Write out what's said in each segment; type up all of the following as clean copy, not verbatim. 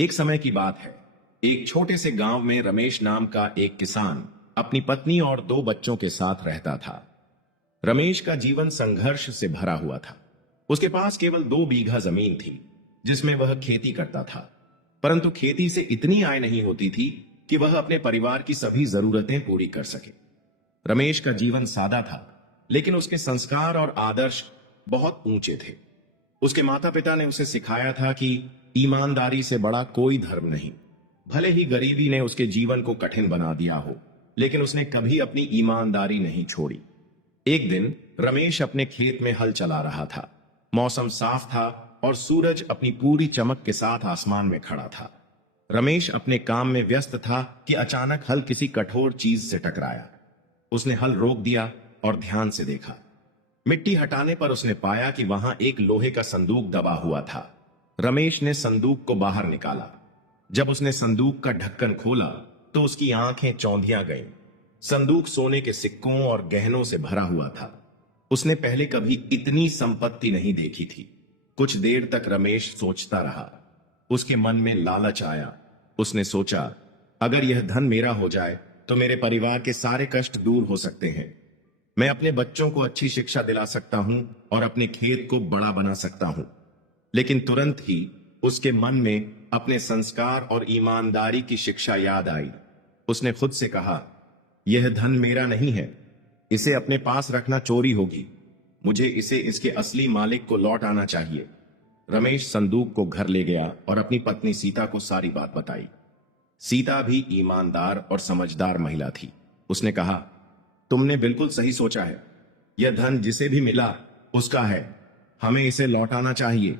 एक समय की बात है। एक छोटे से गांव में रमेश नाम का एक किसान अपनी पत्नी और दो बच्चों के साथ रहता था। रमेश का जीवन संघर्ष से भरा हुआ था। उसके पास केवल 2 बीघा जमीन थी जिसमें वह खेती करता था, परंतु खेती से इतनी आय नहीं होती थी कि वह अपने परिवार की सभी जरूरतें पूरी कर सके। रमेश का जीवन सादा था, लेकिन उसके संस्कार और आदर्श बहुत ऊंचे थे। उसके माता पिता ने उसे सिखाया था कि ईमानदारी से बड़ा कोई धर्म नहीं। भले ही गरीबी ने उसके जीवन को कठिन बना दिया हो, लेकिन उसने कभी अपनी ईमानदारी नहीं छोड़ी। एक दिन रमेश अपने खेत में हल चला रहा था। मौसम साफ था और सूरज अपनी पूरी चमक के साथ आसमान में खड़ा था। रमेश अपने काम में व्यस्त था कि अचानक हल किसी कठोर चीज से टकराया। उसने हल रोक दिया और ध्यान से देखा। मिट्टी हटाने पर उसने पाया कि वहां एक लोहे का संदूक दबा हुआ था। रमेश ने संदूक को बाहर निकाला। जब उसने संदूक का ढक्कन खोला तो उसकी आंखें चौंधिया गईं। संदूक सोने के सिक्कों और गहनों से भरा हुआ था। उसने पहले कभी इतनी संपत्ति नहीं देखी थी। कुछ देर तक रमेश सोचता रहा। उसके मन में लालच आया। उसने सोचा, अगर यह धन मेरा हो जाए तो मेरे परिवार के सारे कष्ट दूर हो सकते हैं। मैं अपने बच्चों को अच्छी शिक्षा दिला सकता हूं और अपने खेत को बड़ा बना सकता हूं। लेकिन तुरंत ही उसके मन में अपने संस्कार और ईमानदारी की शिक्षा याद आई। उसने खुद से कहा, यह धन मेरा नहीं है, इसे अपने पास रखना चोरी होगी। मुझे इसे इसके असली मालिक को लौट आना चाहिए। रमेश संदूक को घर ले गया और अपनी पत्नी सीता को सारी बात बताई। सीता भी ईमानदार और समझदार महिला थी। उसने कहा, तुमने बिल्कुल सही सोचा है। यह धन जिसे भी मिला उसका है। हमें इसे लौटाना चाहिए।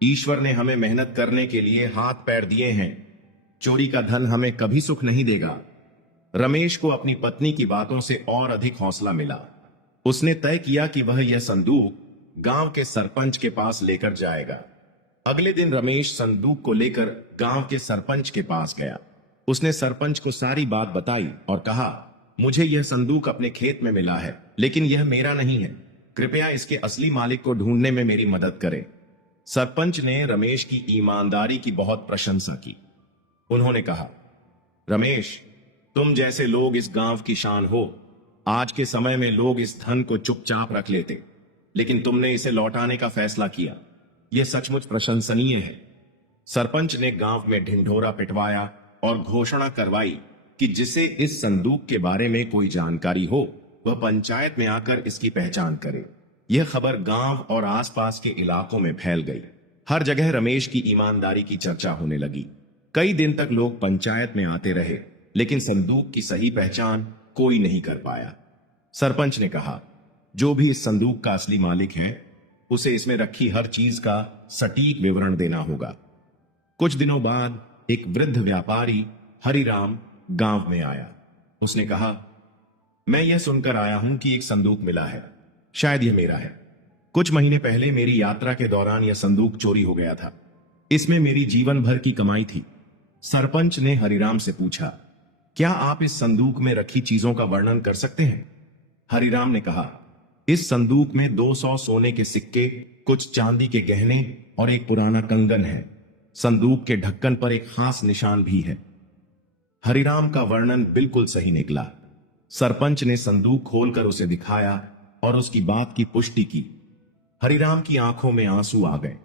ईश्वर ने हमें मेहनत करने के लिए हाथ पैर दिए हैं। चोरी का धन हमें कभी सुख नहीं देगा। रमेश को अपनी पत्नी की बातों से और अधिक हौसला मिला। उसने तय किया कि वह यह संदूक गांव के सरपंच के पास लेकर जाएगा। अगले दिन रमेश संदूक को लेकर गांव के सरपंच के पास गया। उसने सरपंच को सारी बात बताई और कहा, मुझे यह संदूक अपने खेत में मिला है, लेकिन यह मेरा नहीं है। कृपया इसके असली मालिक को ढूंढने में मेरी मदद करें। सरपंच ने रमेश की ईमानदारी की बहुत प्रशंसा की। उन्होंने कहा, रमेश, तुम जैसे लोग इस गांव की शान हो। आज के समय में लोग इस धन को चुपचाप रख लेते, लेकिन तुमने इसे लौटाने का फैसला किया। यह सचमुच प्रशंसनीय है। सरपंच ने गांव में ढिंढोरा पिटवाया और घोषणा करवाई कि जिसे इस संदूक के बारे में कोई जानकारी हो वह पंचायत में आकर इसकी पहचान करे। यह खबर गांव और आसपास के इलाकों में फैल गई। हर जगह रमेश की ईमानदारी की चर्चा होने लगी। कई दिन तक लोग पंचायत में आते रहे, लेकिन संदूक की सही पहचान कोई नहीं कर पाया। सरपंच ने कहा, जो भी इस संदूक का असली मालिक है उसे इसमें रखी हर चीज का सटीक विवरण देना होगा। कुछ दिनों बाद एक वृद्ध व्यापारी हरिराम गांव में आया। उसने कहा, मैं यह सुनकर आया हूं कि एक संदूक मिला है। शायद यह मेरा है। कुछ महीने पहले मेरी यात्रा के दौरान यह संदूक चोरी हो गया था। इसमें मेरी जीवन भर की कमाई थी। सरपंच ने हरिराम से पूछा, क्या आप इस संदूक में रखी चीजों का वर्णन कर सकते हैं? हरिराम ने कहा, इस संदूक में 200 सोने के सिक्के, कुछ चांदी के गहने और एक पुराना कंगन है। संदूक के ढक्कन पर एक खास निशान भी है। हरिराम का वर्णन बिल्कुल सही निकला। सरपंच ने संदूक खोलकर उसे दिखाया और उसकी बात की पुष्टि की। हरिराम की आंखों में आंसू आ गए।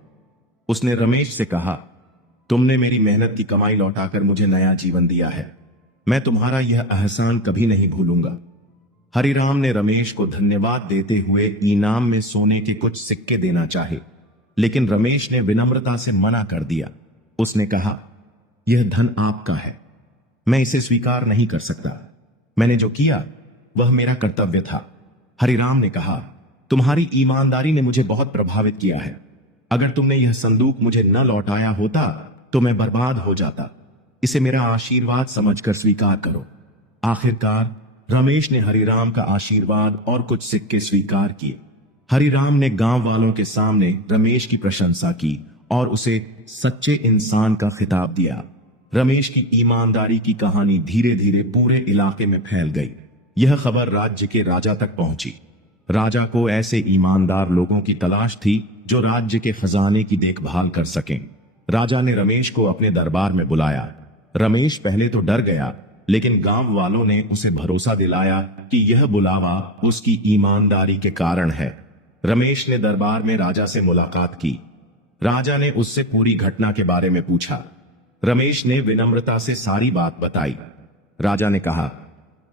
उसने रमेश से कहा, तुमने मेरी मेहनत की कमाई लौटाकर मुझे नया जीवन दिया है। मैं तुम्हारा यह एहसान कभी नहीं भूलूंगा। हरिराम ने रमेश को धन्यवाद देते हुए इनाम में सोने के कुछ सिक्के देना चाहे, लेकिन रमेश ने विनम्रता से मना कर दिया। उसने कहा, यह धन आपका है, मैं इसे स्वीकार नहीं कर सकता। मैंने जो किया वह मेरा कर्तव्य था। हरिराम ने कहा, तुम्हारी ईमानदारी ने मुझे बहुत प्रभावित किया है। अगर तुमने यह संदूक मुझे न लौटाया होता तो मैं बर्बाद हो जाता। इसे मेरा आशीर्वाद समझकर स्वीकार करो। आखिरकार रमेश ने हरिराम का आशीर्वाद और कुछ सिक्के स्वीकार किए। हरिराम ने गांव वालों के सामने रमेश की प्रशंसा की और उसे सच्चे इंसान का खिताब दिया। रमेश की ईमानदारी की कहानी धीरे धीरे पूरे इलाके में फैल गई। यह खबर राज्य के राजा तक पहुंची। राजा को ऐसे ईमानदार लोगों की तलाश थी जो राज्य के खजाने की देखभाल कर सकें। राजा ने रमेश को अपने दरबार में बुलाया। रमेश पहले तो डर गया, लेकिन गांव वालों ने उसे भरोसा दिलाया कि यह बुलावा उसकी ईमानदारी के कारण है। रमेश ने दरबार में राजा से मुलाकात की। राजा ने उससे पूरी घटना के बारे में पूछा। रमेश ने विनम्रता से सारी बात बताई। राजा ने कहा,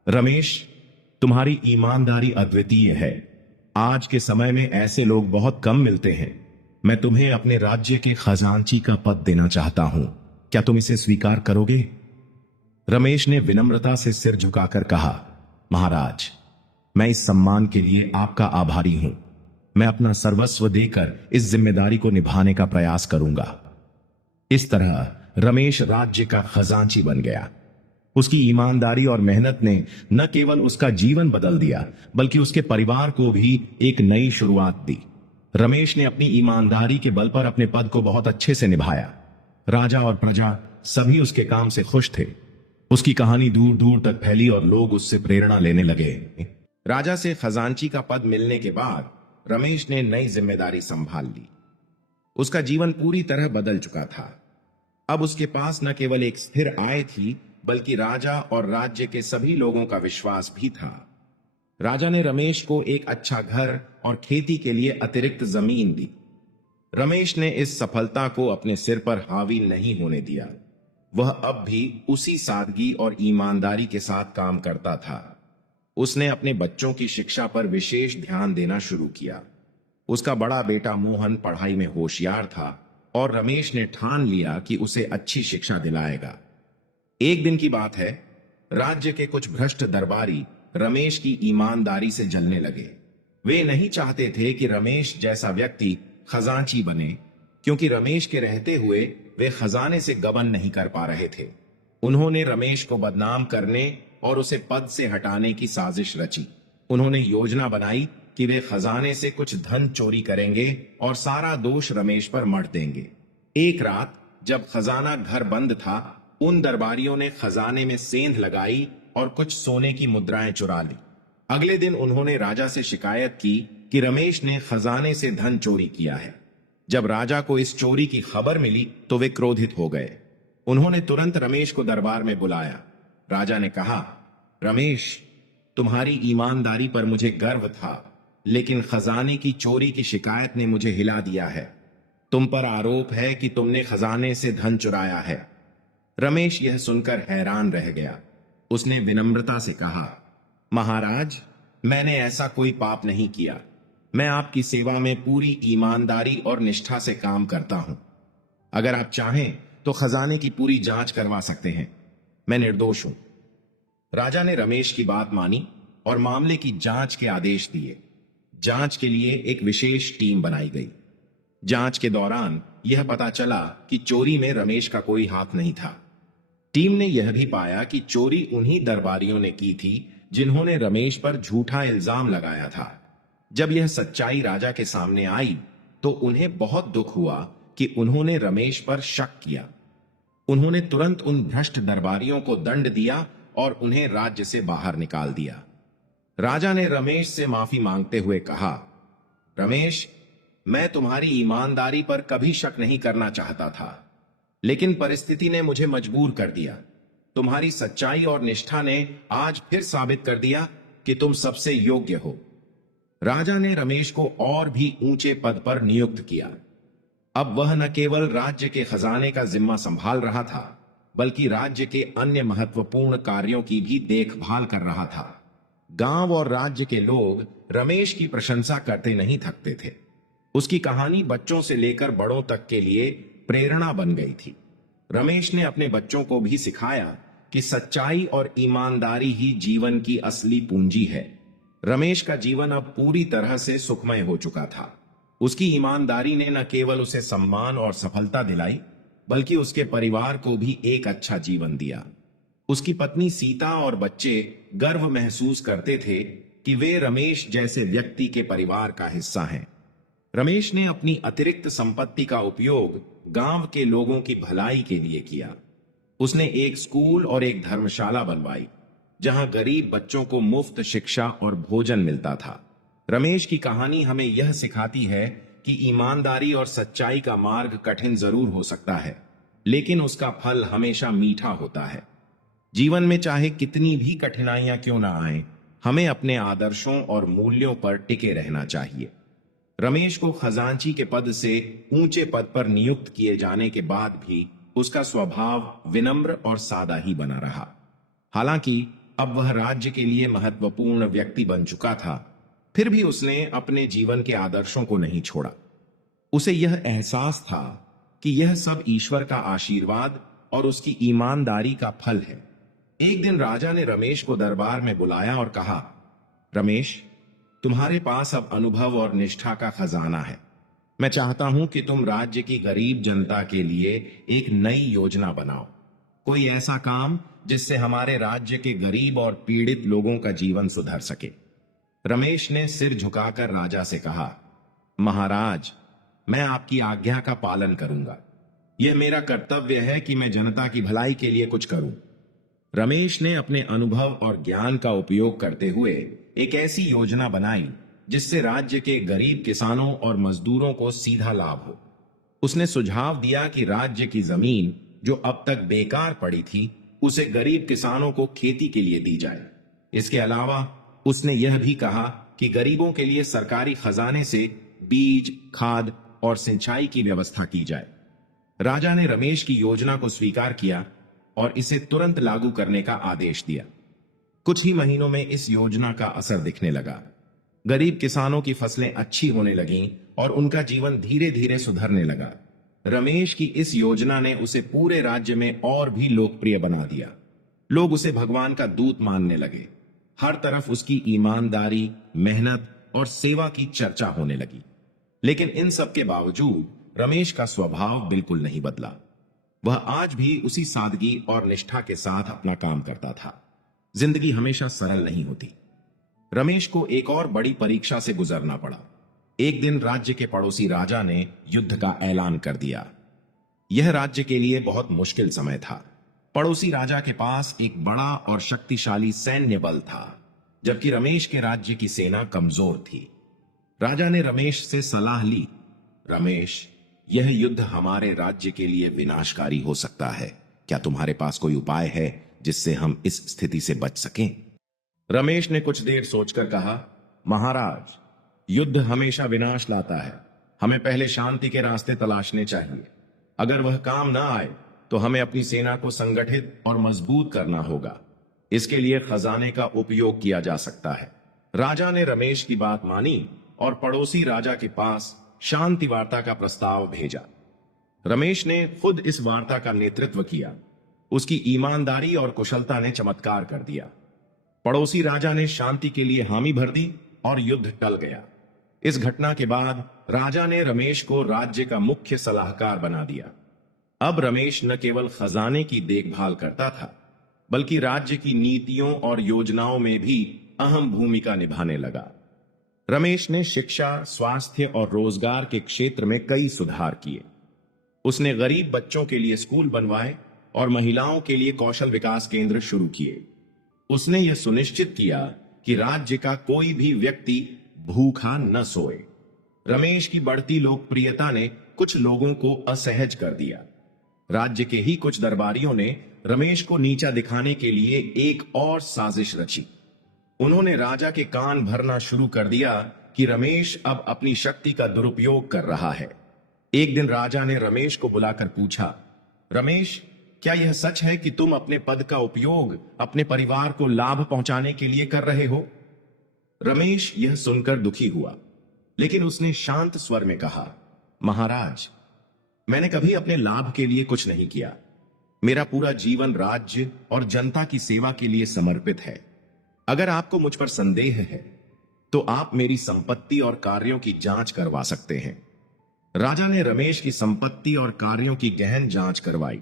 रमेश, तुम्हारी ईमानदारी अद्वितीय है। आज के समय में ऐसे लोग बहुत कम मिलते हैं। मैं तुम्हें अपने राज्य के खजांची का पद देना चाहता हूं। क्या तुम इसे स्वीकार करोगे? रमेश ने विनम्रता से सिर झुकाकर कहा, महाराज, मैं इस सम्मान के लिए आपका आभारी हूं। मैं अपना सर्वस्व देकर इस जिम्मेदारी को निभाने का प्रयास करूंगा। इस तरह रमेश राज्य का खजांची बन गया। उसकी ईमानदारी और मेहनत ने न केवल उसका जीवन बदल दिया, बल्कि उसके परिवार को भी एक नई शुरुआत दी। रमेश ने अपनी ईमानदारी के बल पर अपने पद को बहुत अच्छे से निभाया। राजा और प्रजा सभी उसके काम से खुश थे। उसकी कहानी दूर दूर तक फैली और लोग उससे प्रेरणा लेने लगे। राजा से खजांची का पद मिलने के बाद रमेश ने नई जिम्मेदारी संभाल ली। उसका जीवन पूरी तरह बदल चुका था। अब उसके पास न केवल एक स्थिर आय थी, बल्कि राजा और राज्य के सभी लोगों का विश्वास भी था। राजा ने रमेश को एक अच्छा घर और खेती के लिए अतिरिक्त जमीन दी। रमेश ने इस सफलता को अपने सिर पर हावी नहीं होने दिया। वह अब भी उसी सादगी और ईमानदारी के साथ काम करता था। उसने अपने बच्चों की शिक्षा पर विशेष ध्यान देना शुरू किया। उसका बड़ा बेटा मोहन पढ़ाई में होशियार था और रमेश ने ठान लिया कि उसे अच्छी शिक्षा दिलाएगा। एक दिन की बात है, राज्य के कुछ भ्रष्ट दरबारी रमेश की ईमानदारी से जलने लगे। वे नहीं चाहते थे कि रमेश जैसा व्यक्ति खजांची बने, क्योंकि रमेश के रहते हुए वे खजाने से गबन नहीं कर पा रहे थे। उन्होंने रमेश को बदनाम करने और उसे पद से हटाने की साजिश रची। उन्होंने योजना बनाई कि वे खजाने से कुछ धन चोरी करेंगे और सारा दोष रमेश पर मढ़ देंगे। एक रात जब खजाना घर बंद था, उन दरबारियों ने खजाने में सेंध लगाई और कुछ सोने की मुद्राएं चुरा ली। अगले दिन उन्होंने राजा से शिकायत की कि रमेश ने खजाने से धन चोरी किया है। जब राजा को इस चोरी की खबर मिली तो वे क्रोधित हो गए। उन्होंने तुरंत रमेश को दरबार में बुलाया। राजा ने कहा, रमेश, तुम्हारी ईमानदारी पर मुझे गर्व था, लेकिन खजाने की चोरी की शिकायत ने मुझे हिला दिया है। तुम पर आरोप है कि तुमने खजाने से धन चुराया है। रमेश यह सुनकर हैरान रह गया। उसने विनम्रता से कहा, महाराज, मैंने ऐसा कोई पाप नहीं किया। मैं आपकी सेवा में पूरी ईमानदारी और निष्ठा से काम करता हूं। अगर आप चाहें तो खजाने की पूरी जांच करवा सकते हैं। मैं निर्दोष हूं। राजा ने रमेश की बात मानी और मामले की जांच के आदेश दिए। जांच के लिए एक विशेष टीम बनाई गई। जांच के दौरान यह पता चला कि चोरी में रमेश का कोई हाथ नहीं था। टीम ने यह भी पाया कि चोरी उन्हीं दरबारियों ने की थी जिन्होंने रमेश पर झूठा इल्जाम लगाया था। जब यह सच्चाई राजा के सामने आई तो उन्हें बहुत दुख हुआ कि उन्होंने रमेश पर शक किया। उन्होंने तुरंत उन भ्रष्ट दरबारियों को दंड दिया और उन्हें राज्य से बाहर निकाल दिया। राजा ने रमेश से माफी मांगते हुए कहा, रमेश, मैं तुम्हारी ईमानदारी पर कभी शक नहीं करना चाहता था, लेकिन परिस्थिति ने मुझे मजबूर कर दिया। तुम्हारी सच्चाई और निष्ठा ने आज फिर साबित कर दिया कि तुम सबसे योग्य हो। राजा ने रमेश को और भी ऊंचे पद पर नियुक्त किया। अब वह न केवल राज्य के खजाने का जिम्मा संभाल रहा था, बल्कि राज्य के अन्य महत्वपूर्ण कार्यों की भी देखभाल कर रहा था। गांव और राज्य के लोग रमेश की प्रशंसा करते नहीं थकते थे। उसकी कहानी बच्चों से लेकर बड़ों तक के लिए प्रेरणा बन गई थी। रमेश ने अपने बच्चों को भी सिखाया कि सच्चाई और ईमानदारी ही जीवन की असली पूंजी है। रमेश का जीवन अब पूरी तरह से सुखमय हो चुका था। उसकी ईमानदारी ने न केवल उसे सम्मान और सफलता दिलाई, बल्कि उसके परिवार को भी एक अच्छा जीवन दिया। उसकी पत्नी सीता और बच्चे गर्व महसूस करते थे कि वे रमेश जैसे व्यक्ति के परिवार का हिस्सा हैं। रमेश ने अपनी अतिरिक्त संपत्ति का उपयोग गांव के लोगों की भलाई के लिए किया। उसने एक स्कूल और एक धर्मशाला बनवाई, जहां गरीब बच्चों को मुफ्त शिक्षा और भोजन मिलता था। रमेश की कहानी हमें यह सिखाती है कि ईमानदारी और सच्चाई का मार्ग कठिन जरूर हो सकता है, लेकिन उसका फल हमेशा मीठा होता है। जीवन में चाहे कितनी भी कठिनाइयां क्यों ना आए, हमें अपने आदर्शों और मूल्यों पर टिके रहना चाहिए। रमेश को खजांची के पद से ऊंचे पद पर नियुक्त किए जाने के बाद भी उसका स्वभाव विनम्र और सादा ही बना रहा। हालांकि अब वह राज्य के लिए महत्वपूर्ण व्यक्ति बन चुका था, फिर भी उसने अपने जीवन के आदर्शों को नहीं छोड़ा। उसे यह एहसास था कि यह सब ईश्वर का आशीर्वाद और उसकी ईमानदारी का फल है। एक दिन राजा ने रमेश को दरबार में बुलाया और कहा, रमेश, तुम्हारे पास अब अनुभव और निष्ठा का खजाना है। मैं चाहता हूं कि तुम राज्य की गरीब जनता के लिए एक नई योजना बनाओ, कोई ऐसा काम जिससे हमारे राज्य के गरीब और पीड़ित लोगों का जीवन सुधर सके। रमेश ने सिर झुकाकर राजा से कहा, महाराज, मैं आपकी आज्ञा का पालन करूंगा। यह मेरा कर्तव्य है कि मैं जनता की भलाई के लिए कुछ करूं। रमेश ने अपने अनुभव और ज्ञान का उपयोग करते हुए एक ऐसी योजना बनाई जिससे राज्य के गरीब किसानों और मजदूरों को सीधा लाभ हो। उसने सुझाव दिया कि राज्य की जमीन जो अब तक बेकार पड़ी थी, उसे गरीब किसानों को खेती के लिए दी जाए। इसके अलावा उसने यह भी कहा कि गरीबों के लिए सरकारी खजाने से बीज, खाद और सिंचाई की व्यवस्था की जाए। राजा ने रमेश की योजना को स्वीकार किया और इसे तुरंत लागू करने का आदेश दिया। कुछ ही महीनों में इस योजना का असर दिखने लगा। गरीब किसानों की फसलें अच्छी होने लगीं और उनका जीवन धीरे धीरे सुधरने लगा। रमेश की इस योजना ने उसे पूरे राज्य में और भी लोकप्रिय बना दिया। लोग उसे भगवान का दूत मानने लगे। हर तरफ उसकी ईमानदारी, मेहनत और सेवा की चर्चा होने लगी। लेकिन इन सब के बावजूद रमेश का स्वभाव बिल्कुल नहीं बदला। वह आज भी उसी सादगी और निष्ठा के साथ अपना काम करता था। जिंदगी हमेशा सरल नहीं होती। रमेश को एक और बड़ी परीक्षा से गुजरना पड़ा। एक दिन राज्य के पड़ोसी राजा ने युद्ध का ऐलान कर दिया। यह राज्य के लिए बहुत मुश्किल समय था। पड़ोसी राजा के पास एक बड़ा और शक्तिशाली सैन्य बल था, जबकि रमेश के राज्य की सेना कमजोर थी। राजा ने रमेश से सलाह ली, रमेश, यह युद्ध हमारे राज्य के लिए विनाशकारी हो सकता है। क्या तुम्हारे पास कोई उपाय है जिससे हम इस स्थिति से बच सकें? रमेश ने कुछ देर सोचकर कहा, महाराज, युद्ध हमेशा विनाश लाता है। हमें पहले शांति के रास्ते तलाशने चाहिए। अगर वह काम ना आए तो हमें अपनी सेना को संगठित और मजबूत करना होगा। इसके लिए खजाने का उपयोग किया जा सकता है। राजा ने रमेश की बात मानी और पड़ोसी राजा के पास शांति वार्ता का प्रस्ताव भेजा। रमेश ने खुद इस वार्ता का नेतृत्व किया। उसकी ईमानदारी और कुशलता ने चमत्कार कर दिया। पड़ोसी राजा ने शांति के लिए हामी भर दी और युद्ध टल गया। इस घटना के बाद राजा ने रमेश को राज्य का मुख्य सलाहकार बना दिया। अब रमेश न केवल खजाने की देखभाल करता था, बल्कि राज्य की नीतियों और योजनाओं में भी अहम भूमिका निभाने लगा। रमेश ने शिक्षा, स्वास्थ्य और रोजगार के क्षेत्र में कई सुधार किए। उसने गरीब बच्चों के लिए स्कूल बनवाए और महिलाओं के लिए कौशल विकास केंद्र शुरू किए। उसने यह सुनिश्चित किया कि राज्य का कोई भी व्यक्ति भूखा न सोए। रमेश की बढ़ती लोकप्रियता ने कुछ लोगों को असहज कर दिया। राज्य के ही कुछ दरबारियों ने रमेश को नीचा दिखाने के लिए एक और साजिश रची। उन्होंने राजा के कान भरना शुरू कर दिया कि रमेश अब अपनी शक्ति का दुरुपयोग कर रहा है। एक दिन राजा ने रमेश को बुलाकर पूछा, रमेश, क्या यह सच है कि तुम अपने पद का उपयोग अपने परिवार को लाभ पहुंचाने के लिए कर रहे हो? रमेश यह सुनकर दुखी हुआ, लेकिन उसने शांत स्वर में कहा, महाराज, मैंने कभी अपने लाभ के लिए कुछ नहीं किया। मेरा पूरा जीवन राज्य और जनता की सेवा के लिए समर्पित है। अगर आपको मुझ पर संदेह है तो आप मेरी संपत्ति और कार्यों की जांच करवा सकते हैं। राजा ने रमेश की संपत्ति और कार्यों की गहन जांच करवाई।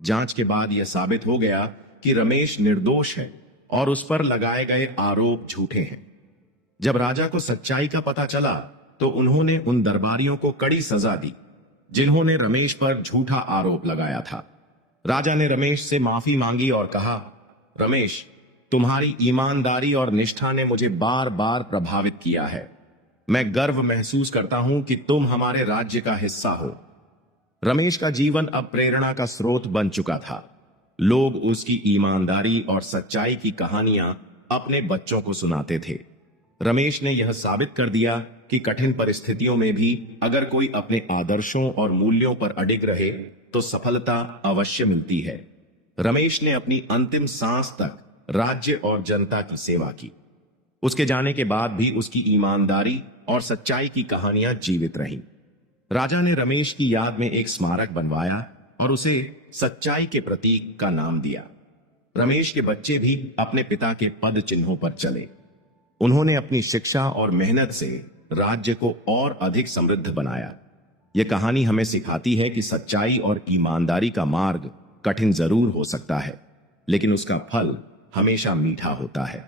जांच के बाद यह साबित हो गया कि रमेश निर्दोष है और उस पर लगाए गए आरोप झूठे हैं। जब राजा को सच्चाई का पता चला तो उन्होंने उन दरबारियों को कड़ी सजा दी जिन्होंने रमेश पर झूठा आरोप लगाया था। राजा ने रमेश से माफी मांगी और कहा, रमेश, तुम्हारी ईमानदारी और निष्ठा ने मुझे बार बार प्रभावित किया है। मैं गर्व महसूस करता हूं कि तुम हमारे राज्य का हिस्सा हो। रमेश का जीवन अब प्रेरणा का स्रोत बन चुका था। लोग उसकी ईमानदारी और सच्चाई की कहानियां अपने बच्चों को सुनाते थे। रमेश ने यह साबित कर दिया कि कठिन परिस्थितियों में भी अगर कोई अपने आदर्शों और मूल्यों पर अडिग रहे तो सफलता अवश्य मिलती है। रमेश ने अपनी अंतिम सांस तक राज्य और जनता की सेवा की। उसके जाने के बाद भी उसकी ईमानदारी और सच्चाई की कहानियां जीवित रहीं। राजा ने रमेश की याद में एक स्मारक बनवाया और उसे सच्चाई के प्रतीक का नाम दिया। रमेश के बच्चे भी अपने पिता के पद चिन्हों पर चले। उन्होंने अपनी शिक्षा और मेहनत से राज्य को और अधिक समृद्ध बनाया। यह कहानी हमें सिखाती है कि सच्चाई और ईमानदारी का मार्ग कठिन जरूर हो सकता है, लेकिन उसका फल हमेशा मीठा होता है।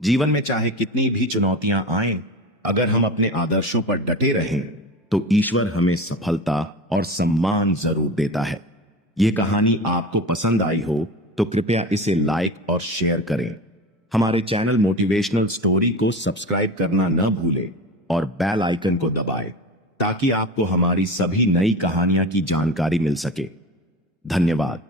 जीवन में चाहे कितनी भी चुनौतियां आएं, अगर हम अपने आदर्शों पर डटे रहें तो ईश्वर हमें सफलता और सम्मान जरूर देता है। यह कहानी आपको पसंद आई हो तो कृपया इसे लाइक और शेयर करें। हमारे चैनल मोटिवेशनल स्टोरी को सब्सक्राइब करना न भूलें और बेल आइकन को दबाएं ताकि आपको हमारी सभी नई कहानियां की जानकारी मिल सके। धन्यवाद।